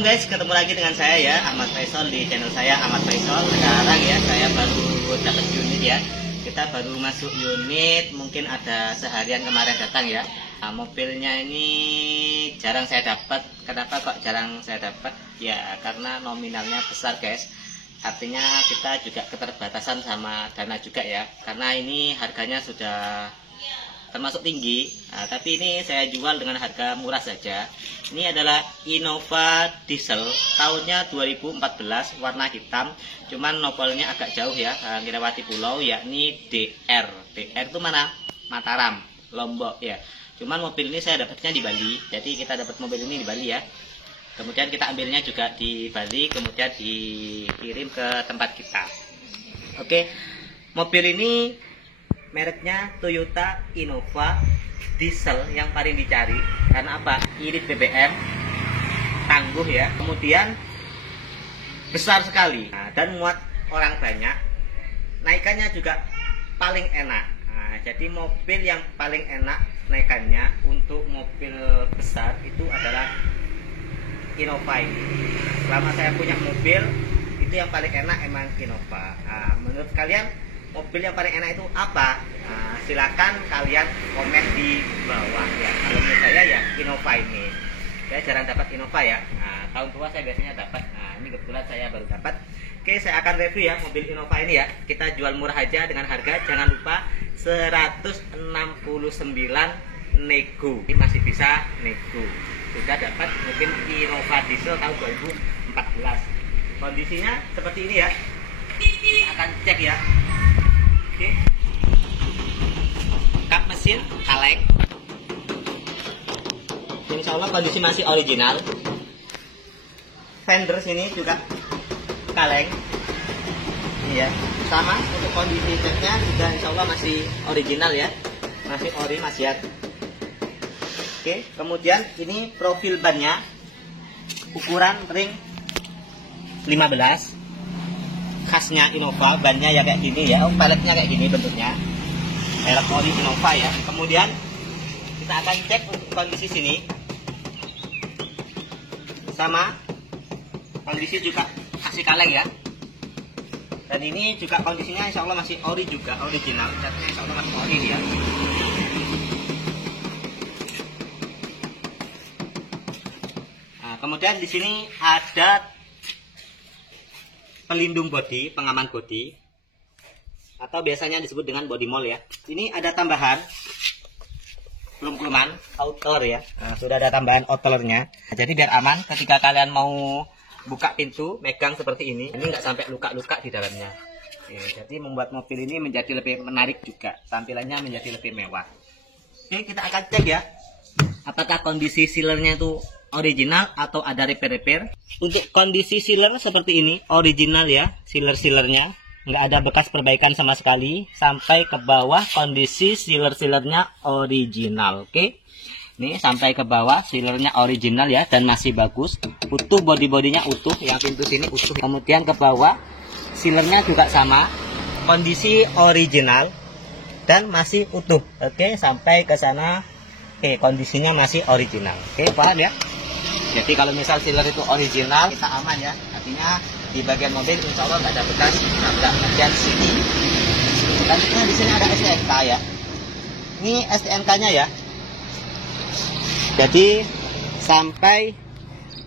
Assalamualaikum guys, ketemu lagi dengan saya ya, Ahmad Faisal di channel saya Ahmad Faisal. Sekarang ya saya baru dapat unit ya. Kita baru masuk unit, mungkin ada seharian kemarin datang ya. Nah, mobilnya ini jarang saya dapat. Kenapa kok jarang saya dapat? Ya karena nominalnya besar guys. Artinya kita juga keterbatasan sama dana juga ya. Karena ini harganya sudah termasuk tinggi, tapi ini saya jual dengan harga murah saja. Ini adalah Innova diesel tahunnya 2014, warna hitam, cuman nopolnya agak jauh ya, ngelewati pulau, yakni DR. DR itu mana? Mataram, Lombok ya. Cuman mobil ini saya dapatnya di Bali, jadi kita dapat mobil ini di Bali ya. Kemudian kita ambilnya juga di Bali, kemudian dikirim ke tempat kita. Oke, mobil ini mereknya Toyota Innova diesel yang paling dicari. Karena apa? Irit BBM, tangguh ya, kemudian besar sekali, dan muat orang banyak. Naikannya juga paling enak. Jadi mobil yang paling enak naikannya untuk mobil besar itu adalah Innova ini. Selama saya punya mobil itu yang paling enak emang Innova. Menurut kalian mobil yang paling enak itu apa? Silakan kalian komen di bawah ya. Kalau menurut saya ya Innova ini. Saya jarang dapat Innova ya. Tahun tua saya biasanya dapat. Ini kebetulan saya baru dapat. Oke, saya akan review ya mobil Innova ini ya. Kita jual murah aja dengan harga jangan lupa 169 nego. Ini masih bisa nego. Sudah dapat mobil Innova diesel tahun 2014. Kondisinya seperti ini ya. Kita akan cek ya. Oke. Kap mesin kaleng. Insya Allah kondisi masih original. Fender sini juga kaleng. Iya. Sama untuk kondisi catnya juga insya Allah masih original ya. Masih ori, masih ya. Oke. Kemudian ini profil bannya ukuran ring 15. Khasnya Innova, bannya ya kayak gini ya, peletnya kayak gini bentuknya, merek ori Innova ya. Kemudian kita akan cek untuk kondisi sini, sama kondisi juga kasih kaleng ya. Dan ini juga kondisinya insya Allah masih ori juga, original, catnya insya Allah masih ori ya. Nah, kemudian di sini ada pelindung bodi, pengaman bodi, atau biasanya disebut dengan body mold ya. Ini ada tambahan pelum-peluman outler ya. Sudah ada tambahan outlernya. Jadi biar aman ketika kalian mau buka pintu, megang seperti ini nggak sampai luka-luka di dalamnya. Jadi membuat mobil ini menjadi lebih menarik juga, tampilannya menjadi lebih mewah. Oke, kita akan cek ya, apakah kondisi sealernya itu original atau ada repair-repair. Untuk kondisi sealer seperti ini original ya, sealer-sealernya nggak ada bekas perbaikan sama sekali. Sampai ke bawah kondisi sealer-sealernya original. Oke, nih sampai ke bawah sealernya original ya, dan masih bagus, utuh, body-bodinya utuh, yang pintu sini utuh. Kemudian ke bawah sealernya juga sama, kondisi original dan masih utuh. Oke, sampai ke sana. Oke, kondisinya masih original. Oke, paham ya? Jadi kalau misal sealer itu original, kita aman ya. Artinya di bagian mobil insya Allah nggak ada bekas nabrak bagian sini. Selanjutnya di sini ada STNK ya. Ini STNK-nya ya. Jadi sampai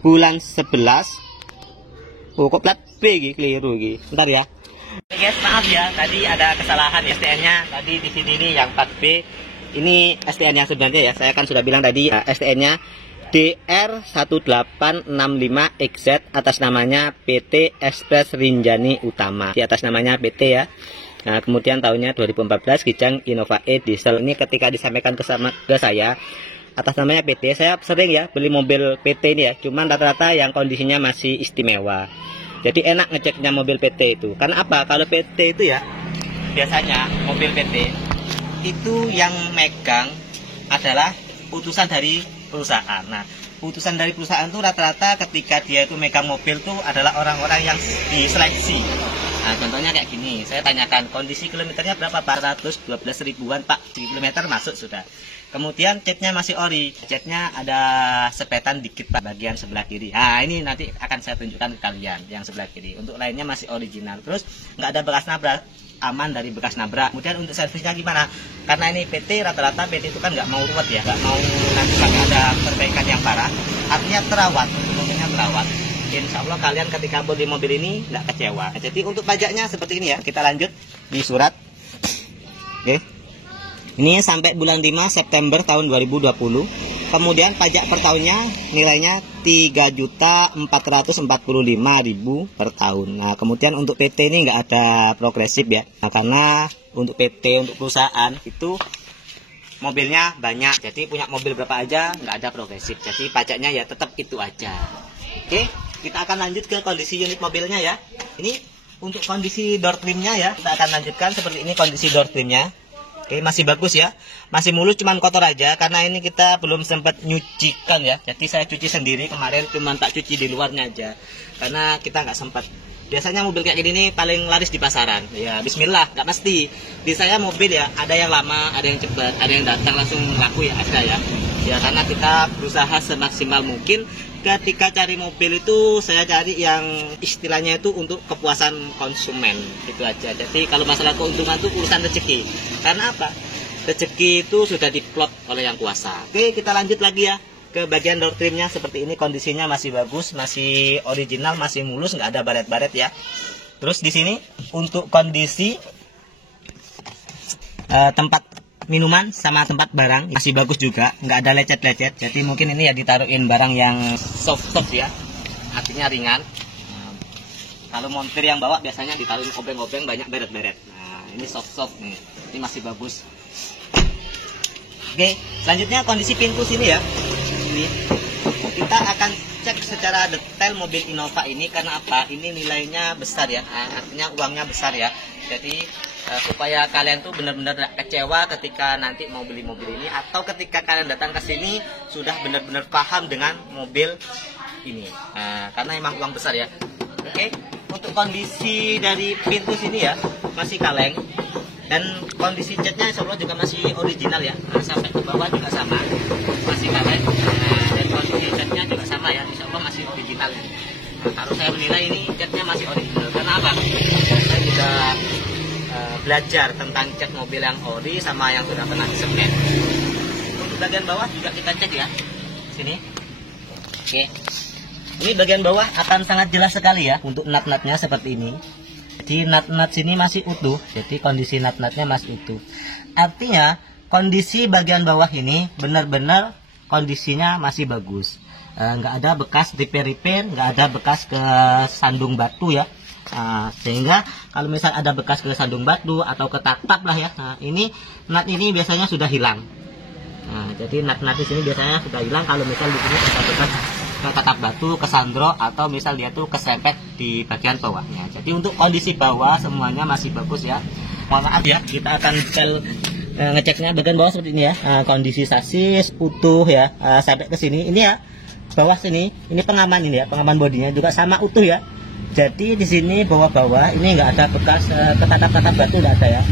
bulan 11. Oh, kok plat B gitu, keliru gitu. Bentar ya. Guys, maaf ya, tadi ada kesalahan STN-nya. Tadi di sini ini yang 4B. Ini STN yang sebenarnya ya. Saya kan sudah bilang tadi STN-nya DR1865XZ, atas namanya PT Express Rinjani Utama. Di atas namanya PT ya. Nah, kemudian tahunnya 2014, Kijang Innova E diesel. Ini ketika disampaikan ke saya, atas namanya PT. Saya sering ya beli mobil PT ini ya. Cuman rata-rata yang kondisinya masih istimewa. Jadi enak ngeceknya mobil PT itu. Karena apa? Kalau PT itu ya, biasanya mobil PT itu yang megang adalah utusan dari perusahaan. Nah, utusan dari perusahaan itu rata-rata ketika dia itu megang mobil itu adalah orang-orang yang diseleksi. Nah, contohnya kayak gini, saya tanyakan kondisi kilometernya berapa Pak? 112 ribuan Pak, di kilometer masuk sudah. Kemudian catnya masih ori, catnya ada sepetan dikit Pak bagian sebelah kiri. Nah ini nanti akan saya tunjukkan ke kalian yang sebelah kiri. Untuk lainnya masih original. Terus nggak ada bekas nabrak, aman dari bekas nabrak. Kemudian untuk servisnya gimana? Karena ini PT, rata-rata PT itu kan nggak mau ruwet ya, nggak mau nanti sampai ada perbaikan yang parah. Artinya terawat, mobilnya terawat. Insya Allah kalian ketika beli mobil ini nggak kecewa. Jadi untuk pajaknya seperti ini ya. Kita lanjut di surat. Oke. Ini sampai bulan 5 September tahun 2020. Kemudian pajak per tahunnya nilainya 3.445.000 per tahun. Nah, kemudian untuk PT ini nggak ada progresif ya. Nah, karena untuk PT, untuk perusahaan itu mobilnya banyak. Jadi punya mobil berapa aja nggak ada progresif. Jadi pajaknya ya tetap itu aja. Oke, kita akan lanjut ke kondisi unit mobilnya ya. Ini untuk kondisi door trimnya ya. Kita akan lanjutkan seperti ini kondisi door trimnya. Oke, masih bagus ya. Masih mulus, cuman kotor aja. Karena ini kita belum sempat nyucikan ya. Jadi saya cuci sendiri kemarin, cuman tak cuci di luarnya aja. Karena kita nggak sempat. Biasanya mobil kayak gini nih paling laris di pasaran. Ya bismillah, nggak mesti. Di saya mobil ya, ada yang lama, ada yang cepat, ada yang datang langsung laku ya, ada ya. Ya karena kita berusaha semaksimal mungkin. Ketika cari mobil itu saya cari yang istilahnya itu untuk kepuasan konsumen, itu aja. Jadi kalau masalah keuntungan itu urusan rezeki. Karena apa? Rezeki itu sudah diplot oleh yang kuasa. Oke, kita lanjut lagi ya ke bagian door trimnya. Seperti ini kondisinya masih bagus, masih original, masih mulus, nggak ada baret-baret ya. Terus di sini untuk kondisi tempat minuman sama tempat barang masih bagus juga, nggak ada lecet-lecet. Jadi mungkin ini ya ditaruhin barang yang soft ya, artinya ringan. Kalau montir yang bawa biasanya ditaruhin obeng-obeng banyak beret-beret. Nah ini soft nih, ini masih bagus. Oke, selanjutnya kondisi pintu sini ya. Ini kita akan cek secara detail mobil Innova ini. Karena apa? Ini nilainya besar ya, artinya uangnya besar ya. Jadi supaya kalian tuh benar-benar kecewa ketika nanti mau beli mobil ini, atau ketika kalian datang ke sini sudah benar-benar paham dengan mobil ini. Karena emang uang besar ya. Oke, untuk kondisi dari pintu sini ya masih kaleng, dan kondisi catnya insya Allah juga masih original ya. Sampai ke bawah juga sama, masih kaleng. Dan kondisi catnya juga sama ya, insya Allah masih original ya. Kalau saya menilai ini catnya masih original. Karena apa? Saya juga belajar tentang cat mobil yang ori sama yang sudah pernah disemen. Untuk bagian bawah juga kita cek ya, sini. Oke, ini bagian bawah akan sangat jelas sekali ya untuk nut-nutnya seperti ini. Jadi nut-nut sini masih utuh, jadi kondisi nut-nutnya masih utuh. Artinya kondisi bagian bawah ini benar-benar kondisinya masih bagus. Nggak ada bekas repair, nggak ada bekas ke sandung batu ya. Sehingga kalau misal ada bekas ke sandung batu atau ke tatap lah ya, ini nut ini biasanya sudah hilang. Jadi nut-nut di sini biasanya sudah hilang kalau misal di sini ada bekas ke tatap batu, ke sandro, atau misal dia tuh kesempet di bagian bawahnya. Jadi untuk kondisi bawah semuanya masih bagus ya. Mohon maaf ya, kita akan ngeceknya bagian bawah seperti ini ya. Kondisi sasis utuh ya, sampai ke sini. Ini ya bawah sini, ini pengaman ini ya, pengaman bodinya juga sama utuh ya. Jadi di sini bawah-bawah ini nggak ada bekas ketatap-tatap batu, nggak ada ya.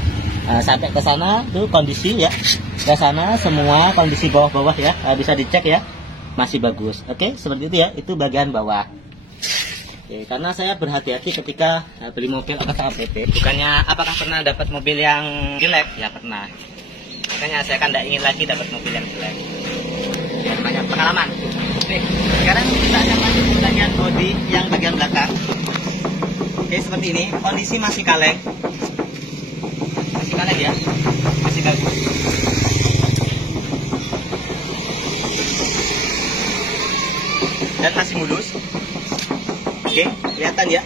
Sampai ke sana tuh kondisi ya, ke sana semua kondisi bawah-bawah ya, bisa dicek ya, masih bagus. Oke, seperti itu ya, itu bagian bawah. Oke, karena saya berhati-hati ketika beli mobil atas nama PT. Bukannya apakah pernah dapat mobil yang jelek? Ya pernah. Makanya saya kan tidak ingin lagi dapat mobil yang jelek. Ya, banyak pengalaman. Oke, sekarang kita akan lanjut ke bagian bodi yang bagian belakang. Oke, seperti ini, kondisi masih kaleng ya, masih bagus. Dan masih mulus. Oke, kelihatan ya,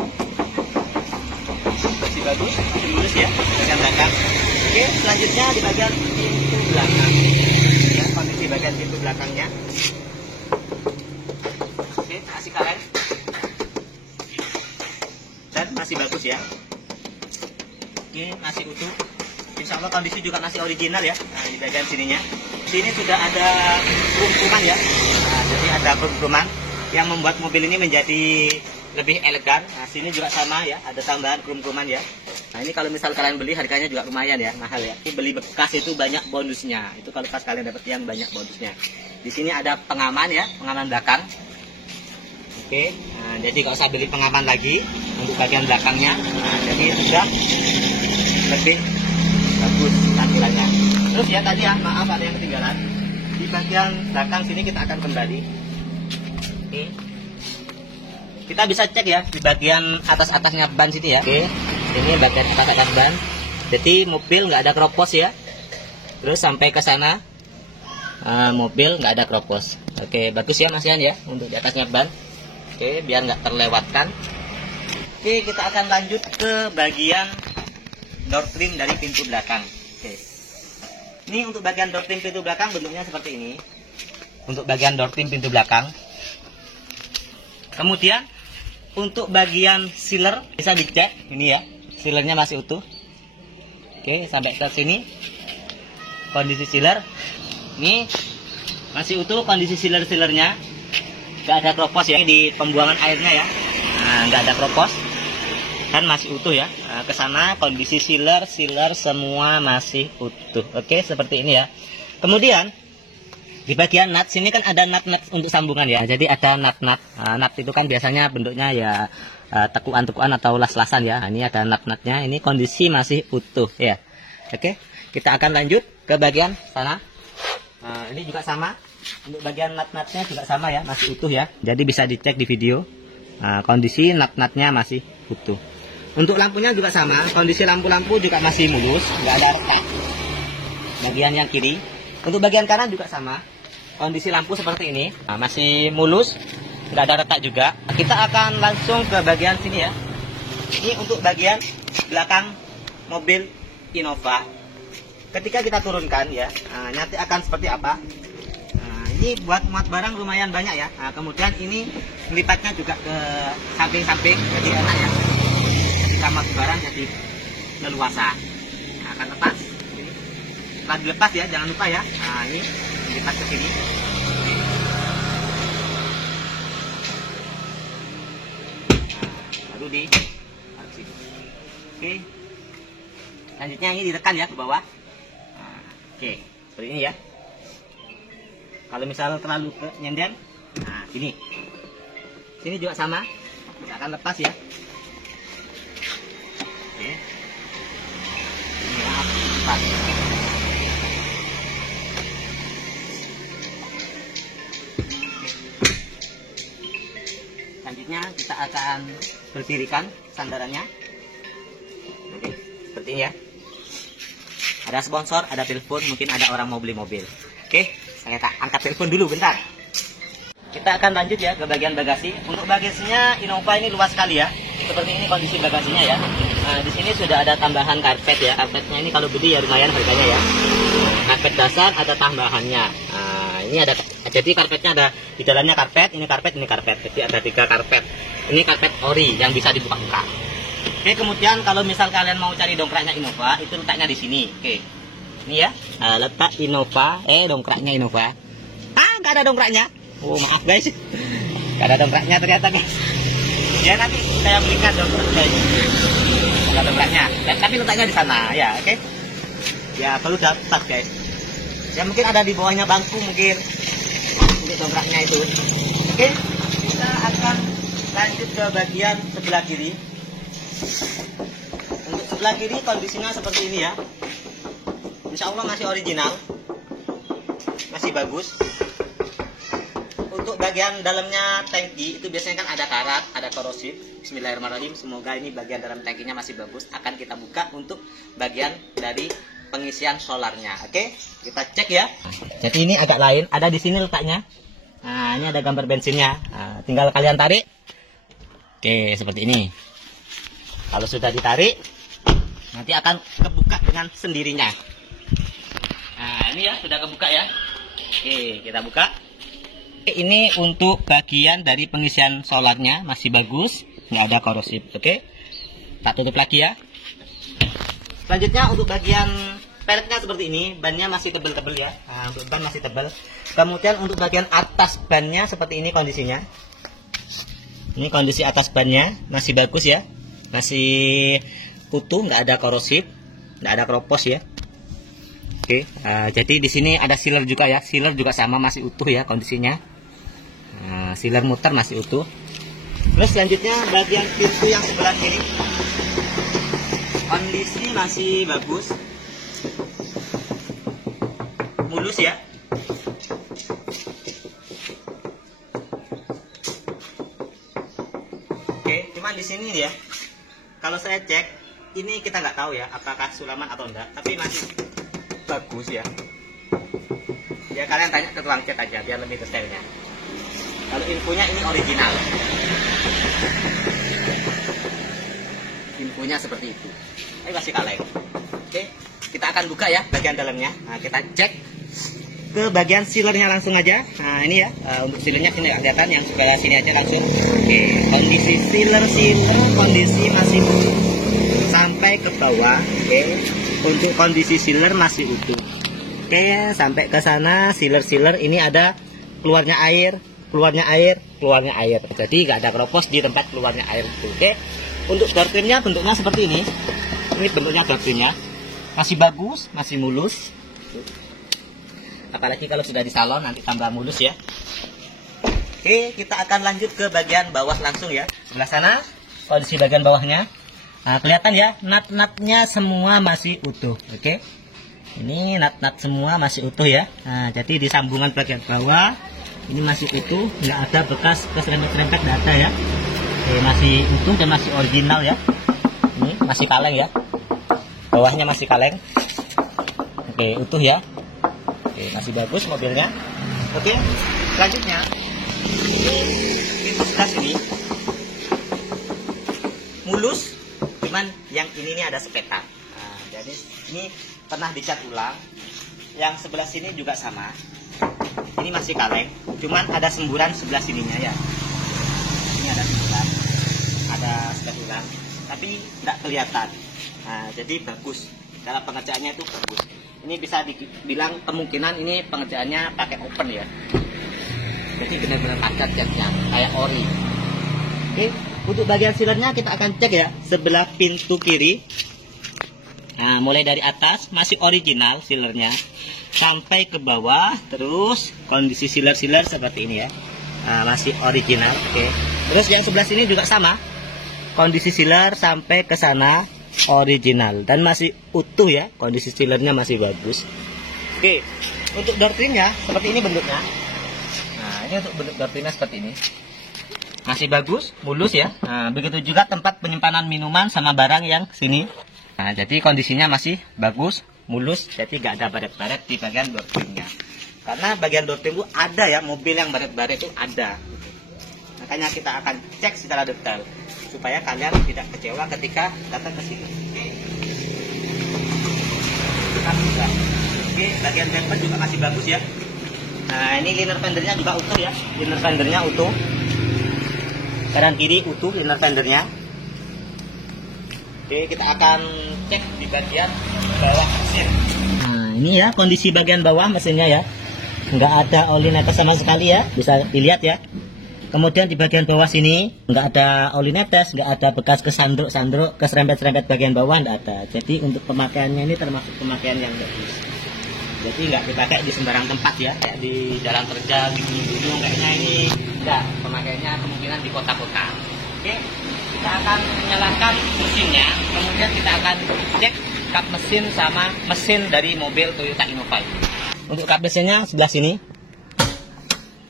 masih bagus, masih mulus ya, bagian belakang. Oke, selanjutnya di bagian pintu belakang ya, kondisi bagian pintu belakangnya. Oke, masih kaleng dan masih bagus ya. Oke, masih utuh. Insya Allah kondisi juga masih original ya. Di bagian sininya, sini sudah ada krum-kruman ya. Jadi ada krum-kruman yang membuat mobil ini menjadi lebih elegan. Nah, sini juga sama ya, ada tambahan krum-kruman ya. Nah, ini kalau misal kalian beli harganya juga lumayan ya, mahal ya. Ini beli bekas itu banyak bonusnya. Itu kalau pas kalian dapat yang banyak bonusnya. Di sini ada pengaman ya, pengaman belakang. Oke, nah, jadi nggak usah beli pengaman lagi untuk bagian belakangnya. Nah, jadi sudah lebih bagus tampilannya. Terus ya tadi ya, maaf ada yang ketinggalan. Di bagian belakang sini kita akan kembali. Oke. Kita bisa cek ya di bagian atas-atasnya ban sini ya. Oke. Ini bagian atas-atas ban. Jadi mobil nggak ada keropos ya. Terus sampai ke sana mobil nggak ada keropos. Oke, bagus ya Mas Yan ya untuk di atasnya ban. Oke, biar nggak terlewatkan. Oke, kita akan lanjut ke bagian door trim dari pintu belakang. Oke. Ini untuk bagian door trim pintu belakang bentuknya seperti ini. Untuk bagian door trim pintu belakang. Kemudian untuk bagian sealer bisa dicek ini ya. Sealernya masih utuh. Oke, sampai ke sini. Kondisi sealer ini masih utuh, kondisi sealernya. Nggak ada kropos ya di pembuangan airnya ya. Nah, nggak ada kropos. Kan masih utuh ya. Nah, ke sana kondisi sealer semua masih utuh. Oke, seperti ini ya. Kemudian di bagian nut sini kan ada nut untuk sambungan ya. Jadi ada nut. Nut itu kan biasanya bentuknya ya tekuan-tekuan atau las-lasan ya. Nah, ini ada nut-nutnya. Ini kondisi masih utuh ya. Oke, kita akan lanjut ke bagian sana. Ini juga sama. Untuk bagian nut-nutnya juga sama ya, masih utuh ya. Jadi bisa dicek di video. Kondisi nut-nutnya masih utuh. Untuk lampunya juga sama, kondisi lampu-lampu juga masih mulus, nggak ada retak. Bagian yang kiri, untuk bagian kanan juga sama, kondisi lampu seperti ini, masih mulus, nggak ada retak juga. Kita akan langsung ke bagian sini ya. Ini untuk bagian belakang mobil Innova. Ketika kita turunkan ya, nanti akan seperti apa? Ini buat muat barang lumayan banyak ya. Kemudian ini melipatnya juga ke samping-samping, jadi enak ya. Muat barang jadi leluasa. Nah, akan lepas. Ini. Setelah dilepas ya, jangan lupa ya. Nah, ini dilipat ke sini. Nah, baru di sini. Oke. Selanjutnya ini ditekan ya ke bawah. Nah, oke, seperti ini ya. Kalau misal terlalu nyenden, nah sini. Sini juga sama. Kita akan lepas ya. Oke. Ini lepas. Selanjutnya kita akan berdirikan sandarannya. Oke, seperti ini ya. Ada sponsor, ada telepon, mungkin ada orang mau beli mobil. Oke, saya tak angkat telepon dulu bentar. Kita akan lanjut ya ke bagian bagasi. Untuk bagasinya Innova ini luas sekali ya. Seperti ini kondisi bagasinya ya. Nah, di sini sudah ada tambahan karpet ya. Karpetnya ini kalau beli ya lumayan harganya ya. Karpet dasar ada tambahannya. Nah, ini ada, jadi karpetnya ada di dalamnya karpet, ini karpet, ini karpet. Jadi ada 3 karpet. Ini karpet ori yang bisa dibuka-buka. Oke, kemudian kalau misal kalian mau cari dongkraknya Innova, itu letaknya di sini. Oke. Ini ya, letak Innova, dongkraknya Innova. Nggak ada dongkraknya. Oh, maaf guys. Nggak ada dongkraknya ternyata guys. Ya nanti saya belikan dongkraknya. Nggak ada dongkraknya. Ya, tapi letaknya di sana ya, oke. Ya perlu dapat guys. Ya mungkin ada di bawahnya bangku mungkin. Untuk dongkraknya itu. Oke, kita akan lanjut ke bagian sebelah kiri. Untuk sebelah kiri kondisinya seperti ini ya. Insya Allah masih original, masih bagus. Untuk bagian dalamnya tangki itu biasanya kan ada karat, ada korosif. Bismillahirrahmanirrahim. Semoga ini bagian dalam tangkinya masih bagus. Akan kita buka untuk bagian dari pengisian solarnya. Oke, kita cek ya. Jadi ini agak lain. Ada di sini letaknya. Nah, ini ada gambar bensinnya. Nah, tinggal kalian tarik. Oke, seperti ini. Kalau sudah ditarik, nanti akan kebuka dengan sendirinya. Nah, ini ya sudah kebuka ya. Oke, kita buka. Ini untuk bagian dari pengisian solarnya masih bagus, nggak ada korosif. Oke, tak tutup lagi ya. Selanjutnya untuk bagian peletnya seperti ini, bannya masih tebel-tebel ya. Nah, untuk ban masih tebel. Kemudian untuk bagian atas bannya seperti ini kondisinya. Ini kondisi atas bannya masih bagus ya, masih utuh, nggak ada korosif, nggak ada keropos ya. Oke, jadi di sini ada sealer juga ya, sealer juga sama masih utuh ya kondisinya. Sealer muter masih utuh. Terus selanjutnya bagian pintu yang sebelah kiri, kondisi masih bagus, mulus ya. Oke, cuman di sini ya, kalau saya cek, ini kita nggak tahu ya apakah sulaman atau enggak, tapi masih bagus ya. Ya kalian tanya ke tukang cat aja biar lebih detailnya. Kalau infonya ini original, infonya seperti itu. Ini masih kaleng. Oke, kita akan buka ya bagian dalamnya. Nah, kita cek ke bagian sealernya langsung aja. Nah ini ya, untuk sealernya sini nggak kelihatan, yang sebelah sini aja langsung. Oke, kondisi sealer kondisi masih utuh sampai ke bawah. Oke, untuk kondisi sealer masih utuh. Oke, sampai ke sana sealer ini ada keluarnya air. Jadi nggak ada keropos di tempat keluarnya air itu. Oke, untuk doortrimnya bentuknya seperti ini. Ini bentuknya doortrimnya masih bagus, masih mulus. Apalagi kalau sudah di salon nanti tambah mulus ya. Oke, kita akan lanjut ke bagian bawah langsung ya. Sebelah sana kondisi bagian bawahnya. Nah, kelihatan ya, nut-nutnya semua masih utuh. Oke, ini nut-nut semua masih utuh ya. Nah, jadi di sambungan bagian bawah ini masih utuh, nggak ada bekas keserempet-serempet, nggak ada ya. Oke, masih utuh dan masih original ya. Ini masih kaleng ya, bawahnya masih kaleng. Oke, utuh ya. Oke, masih bagus mobilnya. Oke, selanjutnya pintu sebelah sini mulus, cuman yang ini ada sepetak. Nah, jadi ini pernah dicat ulang. Yang sebelah sini juga sama. Ini masih kaleng, cuman ada semburan sebelah sininya ya. Ini ada semburan, ada sekat ulang, tapi tidak kelihatan. Nah, jadi bagus. Dalam pengerjaannya itu bagus. Ini bisa dibilang kemungkinan ini pengerjaannya pakai open ya. Jadi benar-benar padat catnya kayak ori. Oke, untuk bagian sealernya kita akan cek ya sebelah pintu kiri. Nah, mulai dari atas masih original sealernya sampai ke bawah, terus kondisi sealer seperti ini ya. Nah, masih original. Oke. Terus yang sebelah sini juga sama. Kondisi sealer sampai ke sana original dan masih utuh ya, kondisi sealernya masih bagus. Oke, untuk door trimnya seperti ini bentuknya. Nah, ini untuk bentuk door trimnya seperti ini, masih bagus, mulus ya. Nah, begitu juga tempat penyimpanan minuman sama barang yang sini. Nah, jadi kondisinya masih bagus, mulus, jadi nggak ada baret-baret di bagian door trimnya. Karena bagian door trim itu ada ya, mobil yang baret-baret itu ada. Makanya kita akan cek secara detail supaya kalian tidak kecewa ketika datang ke sini. Oke, bagian bumper juga masih bagus ya. Nah, ini liner fendernya juga utuh ya. Liner fendernya utuh. Kanan kiri utuh liner fendernya. Oke, kita akan cek di bagian bawah mesin. Nah, ini ya kondisi bagian bawah mesinnya ya. Nggak ada oli netes sama sekali ya, bisa dilihat ya. Kemudian di bagian bawah sini nggak ada oli netes, nggak ada bekas kesandruk, keserempet-serempet bagian bawah nggak ada. Jadi untuk pemakaiannya ini termasuk pemakaian yang bagus. Jadi nggak dipakai di sembarang tempat ya, kayak di jalan kerja, di gunung kayaknya ini enggak. Pemakaiannya kemungkinan di kota-kota. Oke, kita akan menyalakan mesinnya, kemudian kita akan cek kap mesin sama mesin dari mobil Toyota Innova. Untuk kap mesinnya sebelah sini.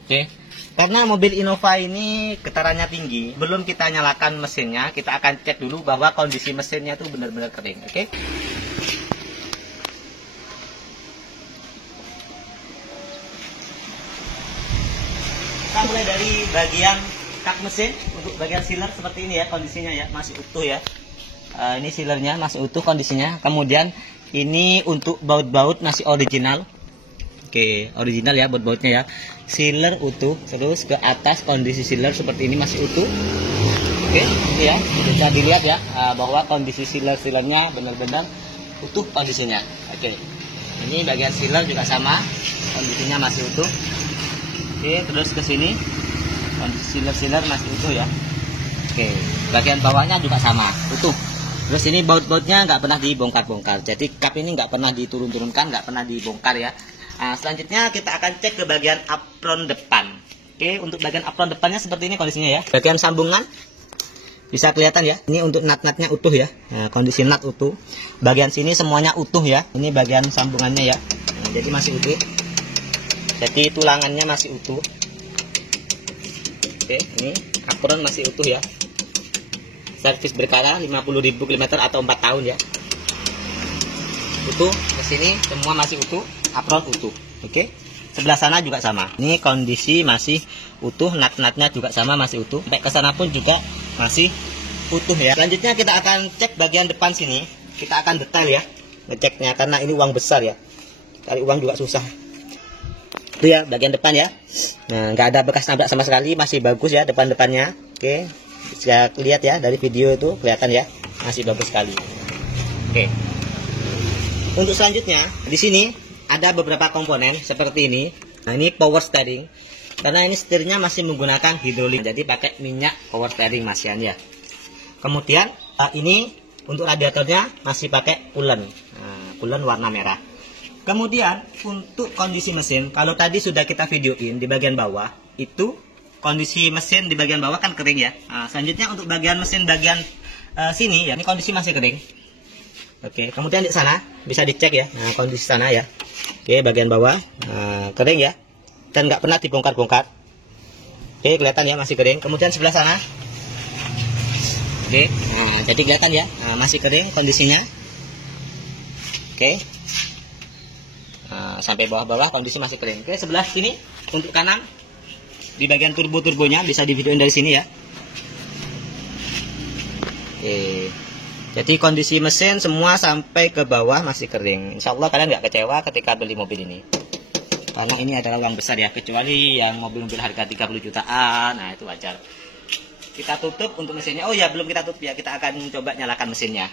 Oke. Karena mobil Innova ini getarannya tinggi, belum kita nyalakan mesinnya, kita akan cek dulu bahwa kondisi mesinnya itu benar-benar kering, oke? Kita mulai dari bagian kap mesin. Untuk bagian sealer seperti ini ya kondisinya ya, masih utuh ya. Ini sealernya masih utuh kondisinya. Kemudian ini untuk baut-baut masih original. Oke, original ya baut-bautnya ya. Sealer utuh, terus ke atas kondisi sealer seperti ini masih utuh. Oke, ini ya bisa dilihat ya bahwa kondisi sealernya benar-benar utuh kondisinya. Oke, ini bagian sealer juga sama, kondisinya masih utuh. Oke, terus ke sini kondisi sealer masih utuh ya. Oke, bagian bawahnya juga sama, utuh. Terus ini baut-bautnya nggak pernah dibongkar-bongkar. Jadi kap ini nggak pernah diturun-turunkan, nggak pernah dibongkar ya. Nah, selanjutnya kita akan cek ke bagian apron depan. Oke, untuk bagian apron depannya seperti ini kondisinya ya. Bagian sambungan bisa kelihatan ya. Ini untuk nut-nutnya utuh ya. Nah, kondisi nut utuh. Bagian sini semuanya utuh ya. Ini bagian sambungannya ya. Nah, jadi masih utuh. Jadi tulangannya masih utuh. Oke, ini apron masih utuh ya. Servis berkala 50.000 km atau 4 tahun ya. Utuh. Ke sini semua masih utuh, apron utuh. Oke. Sebelah sana juga sama. Ini kondisi masih utuh, nut-nutnya juga sama masih utuh. Sampai ke sana pun juga masih utuh ya. Selanjutnya kita akan cek bagian depan sini. Kita akan detail ya ngeceknya karena ini uang besar ya. Cari uang juga susah. Itu ya bagian depan ya. Nah, nggak ada bekas nabrak sama sekali, masih bagus ya depan-depannya. Oke, bisa lihat ya dari video itu kelihatan ya, masih bagus sekali. Oke. Untuk selanjutnya di sini ada beberapa komponen seperti ini. Nah, ini power steering. Karena ini setirnya masih menggunakan hidrolik, jadi pakai minyak power steering masian ya. Kemudian ini untuk radiatornya masih pakai coolant. Nah, coolant warna merah. Kemudian untuk kondisi mesin, kalau tadi sudah kita videoin di bagian bawah, itu kondisi mesin di bagian bawah kan kering ya. Nah, selanjutnya untuk bagian mesin bagian sini ya, ini kondisi masih kering. Oke, kemudian di sana bisa dicek ya. Nah, kondisi sana ya. Oke, bagian bawah kering ya, dan nggak pernah dibongkar-bongkar. Oke, kelihatan ya masih kering. Kemudian sebelah sana. Oke, nah, jadi kelihatan ya, masih kering kondisinya. Oke. Sampai bawah-bawah kondisi masih kering. Oke, sebelah sini untuk kanan di bagian turbonya bisa divideoin dari sini ya. Oke, jadi kondisi mesin semua sampai ke bawah masih kering. Insya Allah kalian nggak kecewa ketika beli mobil ini, karena ini adalah uang besar ya, kecuali yang mobil-mobil harga 30 jutaan. Nah, itu wajar. Kita tutup untuk mesinnya. Oh ya, belum kita tutup ya, kita akan coba nyalakan mesinnya.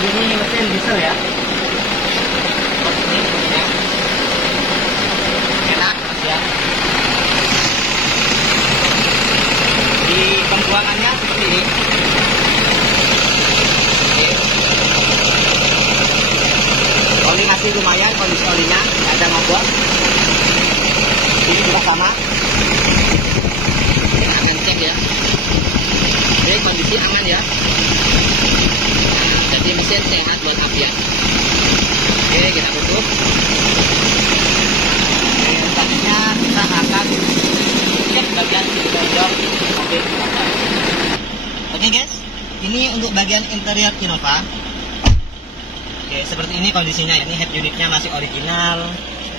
Ini mesin diesel ya. Enak ya. Di pembuangannya seperti ini. Oli masih lumayan, kondisi olinya nggak ada mogok. Ini juga sama. Kita akan cek ya. Ini kondisi aman ya. Jadi mesin sehat buat apian. Oke, kita tutup. Selanjutnya kita akan cek bagian interior mobil Innova. Oke guys, ini untuk bagian interior Innova. Oke, seperti ini kondisinya. Ini head unitnya masih original.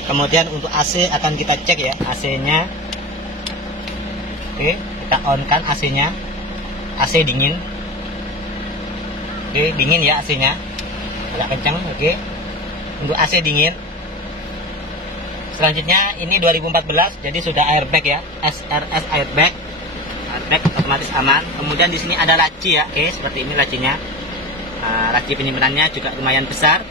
Kemudian untuk AC akan kita cek ya, AC-nya. Oke, kita on kan AC-nya. AC dingin. Oke, dingin ya AC-nya. Agak kencang, oke. Untuk AC dingin. Selanjutnya ini 2014, jadi sudah airbag ya. SRS airbag. Airbag otomatis aman. Kemudian di sini ada laci ya. Oke, seperti ini lacinya. Laci penyimpanannya juga lumayan besar.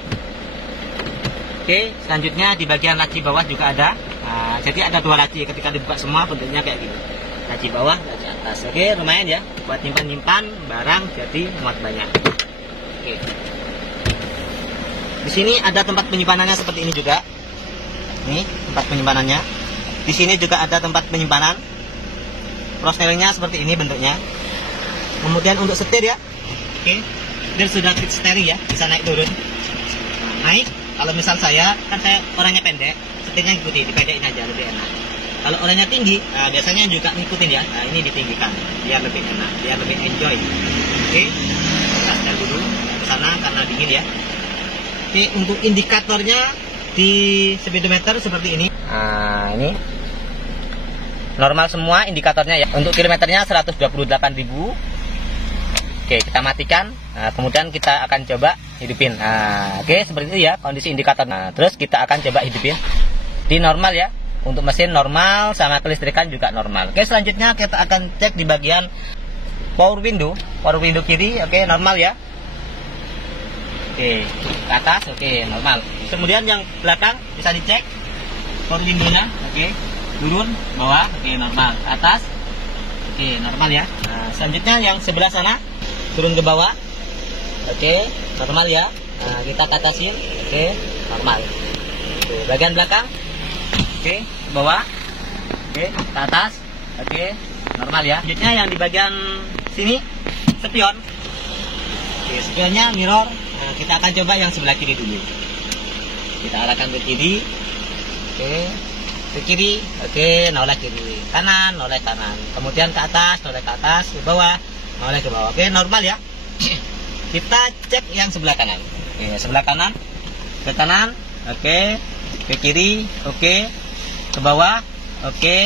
Oke, selanjutnya di bagian laci bawah juga ada. Jadi ada dua laci, ketika dibuka semua bentuknya kayak gitu. Laci bawah, laci atas. Oke, lumayan ya buat nyimpan-nyimpan barang, jadi muat banyak. Oke. Di sini ada tempat penyimpanannya seperti ini juga. Nih, tempat penyimpanannya. Di sini juga ada tempat penyimpanan. Prostelingnya seperti ini bentuknya. Kemudian untuk setir ya. Oke. Dia sudah fit steering ya, bisa naik turun. Naik, kalau misal saya, kan saya orangnya pendek, setirnya ikuti, dipedekin aja lebih enak. Kalau orangnya tinggi, biasanya juga ngikutin ya. Nah, ini ditinggikan biar lebih enak, biar lebih enjoy. Oke. Kita setel dulu ke sana karena dingin ya. Oke, untuk indikatornya di speedometer seperti ini. Nah, ini normal semua indikatornya ya. Untuk kilometernya 128.000. Oke, kita matikan. Nah, kemudian kita akan coba hidupin. Nah, oke, seperti itu ya kondisi indikator. Nah, terus kita akan coba hidupin di normal ya. Untuk mesin normal, sama kelistrikan juga normal. Oke, selanjutnya kita akan cek di bagian power window kiri, oke, normal ya. Oke, ke atas, oke, normal. Kemudian yang belakang bisa dicek power window-nya, oke, turun, bawah, oke, normal. Ke atas, oke, normal ya. Nah, selanjutnya yang sebelah sana turun ke bawah, oke, normal ya. Nah, kita ke atasin, oke, normal. Oke, bagian belakang, oke, ke bawah, oke, ke atas, oke, normal ya. Selanjutnya yang di bagian sini spion, oke, spionnya mirror. Nah, kita akan coba yang sebelah kiri dulu. Kita arahkan ke kiri, oke, ke kiri, oke, noleh kiri, kanan, noleh kanan, kemudian ke atas, noleh ke atas, ke bawah, noleh ke bawah, oke, normal ya. Kita cek yang sebelah kanan, oke, sebelah kanan, ke kanan, oke, ke kiri, oke, ke bawah, oke,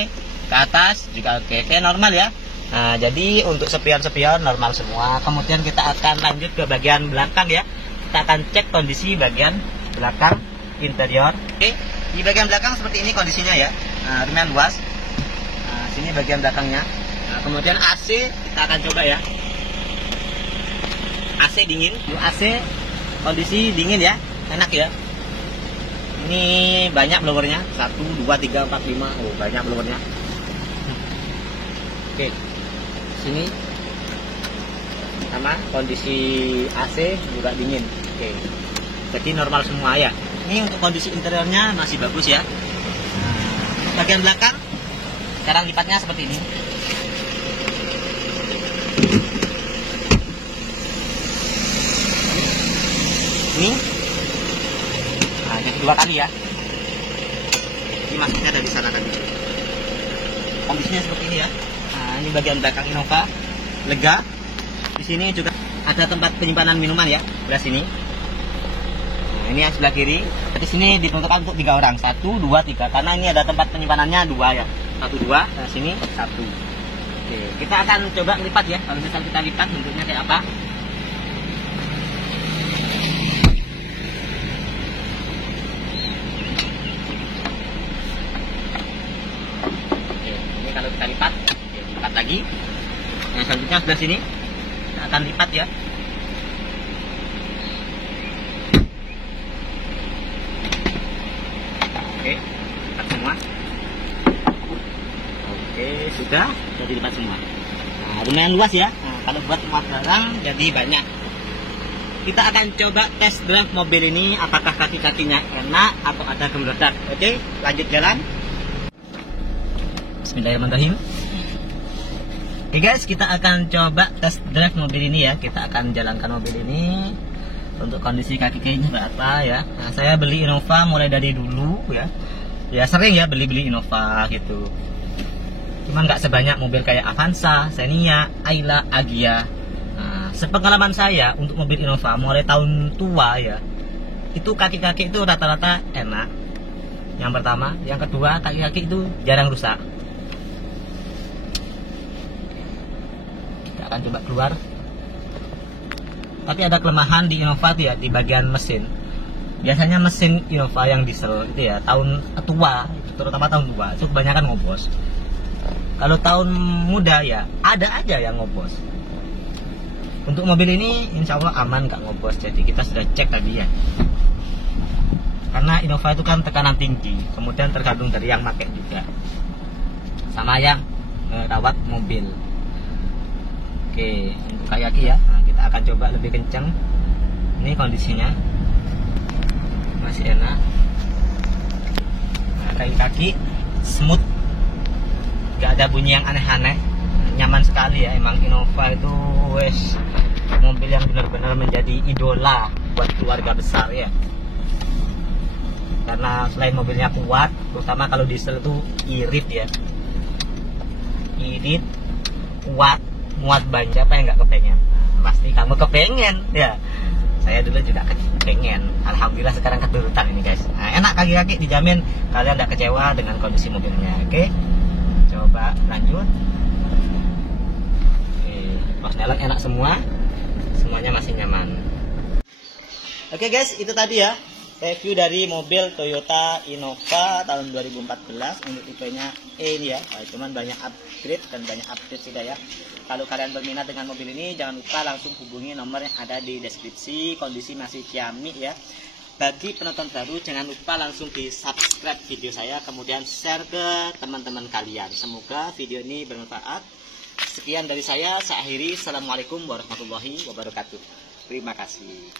ke atas juga oke, oke, normal ya. Nah, jadi untuk spion-spion normal semua. Kemudian kita akan lanjut ke bagian belakang ya. Kita akan cek kondisi bagian belakang interior. Oke, di bagian belakang seperti ini kondisinya ya. Nah, lumayan luas. Nah, sini bagian belakangnya. Nah, kemudian AC kita akan coba ya. AC dingin, AC kondisi dingin ya, enak ya. Ini banyak blowernya, 1, 2, 3, 4, 5, oh banyak blowernya. Oke, sini sama kondisi AC juga dingin. Oke, jadi normal semua ya. Ini untuk kondisi interiornya masih bagus ya. Nah, bagian belakang sekarang lipatnya seperti ini. Ini, nah, jadi 2 kali ya. Ini masuknya dari sana tadi. Kondisinya seperti ini ya. Nah, ini bagian belakang Innova, lega. Di sini juga ada tempat penyimpanan minuman ya, sebelah sini. Nah, ini yang sebelah kiri. Di sini diperuntukkan untuk 3 orang, 1, 2, 3. Karena ini ada tempat penyimpanannya 2 ya, 1, 2. Nah, sini 1. Oke, kita akan coba lipat ya. Kalau misal kita lipat bentuknya kayak apa? Oke, ini kalau kita lipat, oke, lipat lagi. Yang selanjutnya sebelah sini. Kita akan lipat ya. Oke, lipat semua. Oke, sudah dilipat semua. Nah, lumayan luas ya. Nah, kalau buat muat barang jadi banyak. Kita akan coba tes drive mobil ini, apakah kaki-kakinya enak atau ada gemeledak. Oke, lanjut jalan. Bismillahirrahmanirrahim. Oke guys, kita akan coba test drive mobil ini ya. Kita akan jalankan mobil ini untuk kondisi kaki-kakinya berapa ya. Nah, saya beli Innova mulai dari dulu ya. Ya sering ya beli Innova gitu. Cuman nggak sebanyak mobil kayak Avanza, Xenia, Ayla, Agya. Nah, sepengalaman saya untuk mobil Innova mulai tahun tua ya, itu kaki-kaki itu rata-rata enak. Yang pertama, yang kedua kaki-kaki itu jarang rusak. Akan coba keluar. Tapi ada kelemahan di Innova ya, di bagian mesin. Biasanya mesin Innova yang diesel itu ya tahun tua, terutama tahun tua itu kebanyakan ngobos. Kalau tahun muda ya ada aja yang ngobos. Untuk mobil ini insya Allah aman nggak ngobos. Jadi kita sudah cek tadi ya. Karena Innova itu kan tekanan tinggi, kemudian tergantung dari yang pakai juga, sama yang merawat mobil. Oke, untuk kaki ya, nah, kita akan coba lebih kencang. Ini kondisinya masih enak. Nah, kaki smooth, gak ada bunyi yang aneh-aneh, nyaman sekali ya. Emang Innova itu wes mobil yang benar-benar menjadi idola buat keluarga besar ya. Karena selain mobilnya kuat, terutama kalau diesel itu irit ya, irit, kuat, muat banyak. Siapa yang nggak kepengen? Nah, pasti kamu kepengen ya. Saya dulu juga kepengen. Alhamdulillah sekarang keturutan ini guys. Nah, enak kaki-kaki, dijamin kalian tidak kecewa dengan kondisi mobilnya. Oke, coba lanjut. Oke, pas jalan enak semua, semuanya masih nyaman. Oke guys, itu tadi ya review dari mobil Toyota Innova tahun 2014 untuk tipenya E ini ya. Cuman banyak upgrade dan banyak update juga ya. Kalau kalian berminat dengan mobil ini, jangan lupa langsung hubungi nomor yang ada di deskripsi. Kondisi masih ciamik ya. Bagi penonton baru, jangan lupa langsung di subscribe video saya, kemudian share ke teman-teman kalian. Semoga video ini bermanfaat. Sekian dari saya akhiri. Assalamualaikum warahmatullahi wabarakatuh. Terima kasih.